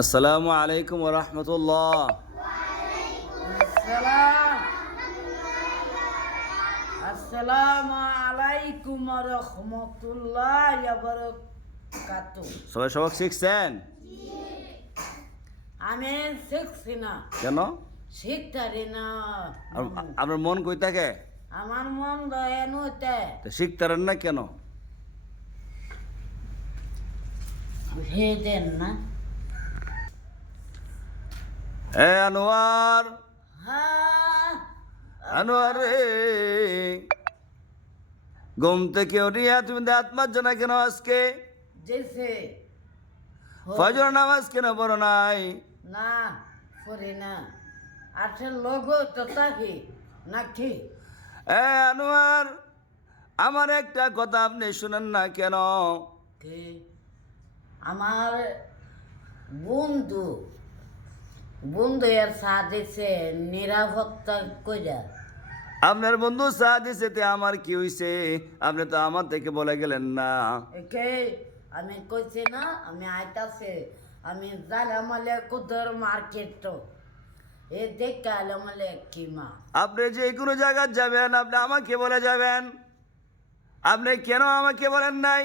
আসসালামু আলাইকুম ওয়া রাহমাতুল্লাহ। আসসালামু আলাইকুম ওয়া রাহমাতুল্লাহি ওয়া বারাকাতুহু। সবাই সবক শিখছেন? আমি শিখছি না। কেন? শিখতারি না। আপনার মন কই থাকে? আমার মন দয়ান হইতে তো শিখতারেন না কেন? হেদেন না। এ আনোয়ার, হ্যাঁ আনোয়ার রে, ঘুম থেকে উঠিয়া তুমি দাঁত মাজছো না কেন আজকে? যেছে ফজর নামাজ কেন পড়ো নাই? না করি না। আসল লোক তো থাকি নাকি? এ আনোয়ার, আমার একটা কথা আপনি শুনেন না কেন? কি আমার বন্ধু বন্ধু এর সাথে নিরাপত্তা কইরা আপনার বন্ধু চা দিছে, তে আমার কি হইছে? আপনি তো আমার থেকে বলে গেলেন না। একে আমি কইছি না আমি আইতাছে আমি জালামালে কুদর মার্কেট এ দেখে আলামালে কিমা আপনি যে কোনো জায়গায় যাবেন আপনি আমাকে বলে যাবেন, আপনি কেন আমাকে বলেন নাই?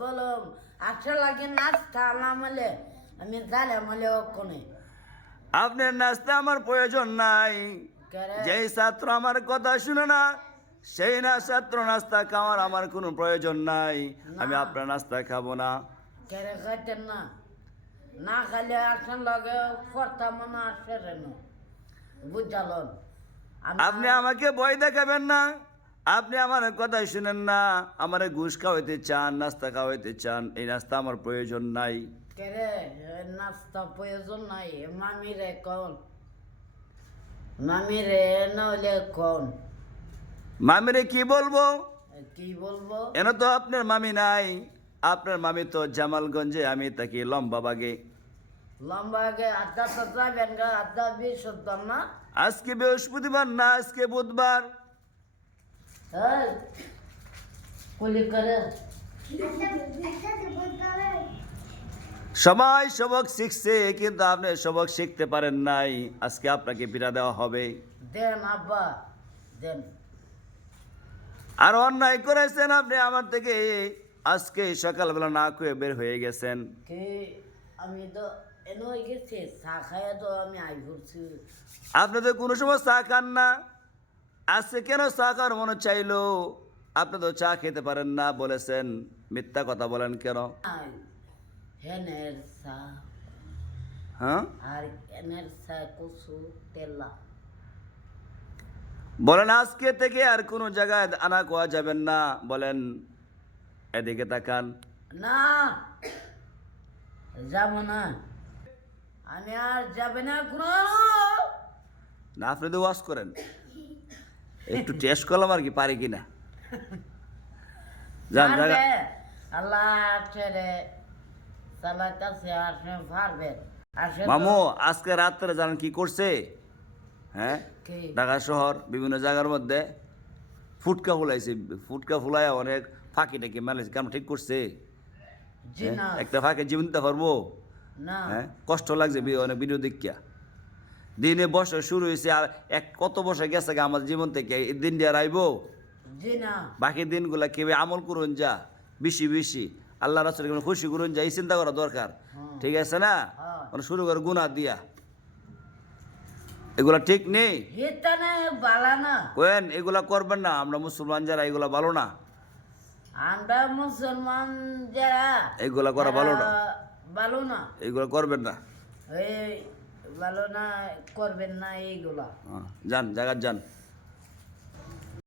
বলো আচ্ছা লাগে নাস্তা আলামালে আমি জালামালে কোনে আপনার নাস্তা আমার প্রয়োজন নাই। করে যেই ছাত্র আমার কথা শুনে না সেই না ছাত্র নাস্তা খাওয়ার আমার কোনো প্রয়োজন নাই। আমি না। আপনার নাস্তা খাবো না। কেরে খাইতেন না না খাইলে আসেন লগে করতাম না আসে রেন বুঝালন আপনি আমাকে ভয় দেখাবেন না। আপনি আমার কথা শুনেন না। আমার ঘুষ খাওয়াইতে চান, নাস্তা খাওয়াইতে চান, এই নাস্তা আমার প্রয়োজন নাই। কেরে নাস্তা প্রয়োজন নাই মামিরে কোন মামিরে নইলে কোন মামিরে কি বলবো? কি বলবো এন তো আপনার মামি নাই। আপনার মামি তো জামালগঞ্জে, আমি তাকে লম্বা বাগে। লম্বা আগে আড্ডা তো যাবেন গা আড্ডা বিশুদ্ধ না আজকে বৃহস্পতিবার না, আজকে বুধবার। এই কুলি করে সবাই সবক শিখছে কিন্তু আপনি সবক শিখতে পারেন নাই। আজকে আপনাকে পীড়া দেওয়া হবে। দেন আব্বা দেন আর অন্যায় করেছেন আপনি আমার থেকে। আজকে সকালবেলা না খেয়ে বের হয়ে গেছেন। কি আমি তো এনে গেছি চা খাইয়া তো আমি আই ঘুরছি আপনি তো কোনো সময় চা খান না, আজকে কেন চা খাওয়ার মনে চাইলো? আপনি তো চা খেতে পারেন না বলেছেন, মিথ্যা কথা বলেন কেন? হেনের চা হ্যাঁ আর এনের চা কচু তেলা বলেন আজকে থেকে আর কোনো জায়গায় আনা খাওয়া যাবেন না। বলেন, এদিকে তাকান। না যাব না আমি আর যাবে না কোনো না, আপনি তো ওয়াশ করেন, একটু টেস্ট করলাম আর কি পারি কিনা। যান জায়গা। পারবে আল্লাহ ছেড়ে চালাইতেছে আসে পারবে আসে তো- মামু আজকে রাত্রে জানেন কি করছে? হ্যাঁ, কি? ঢাকা শহর বিভিন্ন জায়গার মধ্যে ফুটকা ফুলাইছে। ফুটকা ফুলায় অনেক ফাঁকি টাকি মেলাইছে। কেমন ঠিক করছে? জি না একটা ফাঁকে জীবন দিতে পারবো? না হ্যাঁ, কষ্ট লাগছে অনেক ভিডিও দেখিয়া। দিনে বছর শুরু হয়েছে আর কত বছর গেছে গা আমার জীবন থেকে। এই দিন দিয়ে আর আইবো? জি না বাকি দিনগুলা কেউ আমল করুন যা, বেশি বেশি আল্লাহ রাসূলের খুশি করুন যা, এই চিন্তা করা দরকার। ঠিক আছে না? হ্যাঁ। মানে শুরু করে গুনাহ দিয়া, এগুলা ঠিক নেই। হিতানে বালা না কেন এগুলা করবেন না? আমরা মুসলমান যারা এগুলা ভালো না, আমরা মুসলমান যারা এগুলা করা ভালো না, ভালো না এগুলা করবেন না। এই ভালো না করবেন না এইগুলা যান জায়গা যান।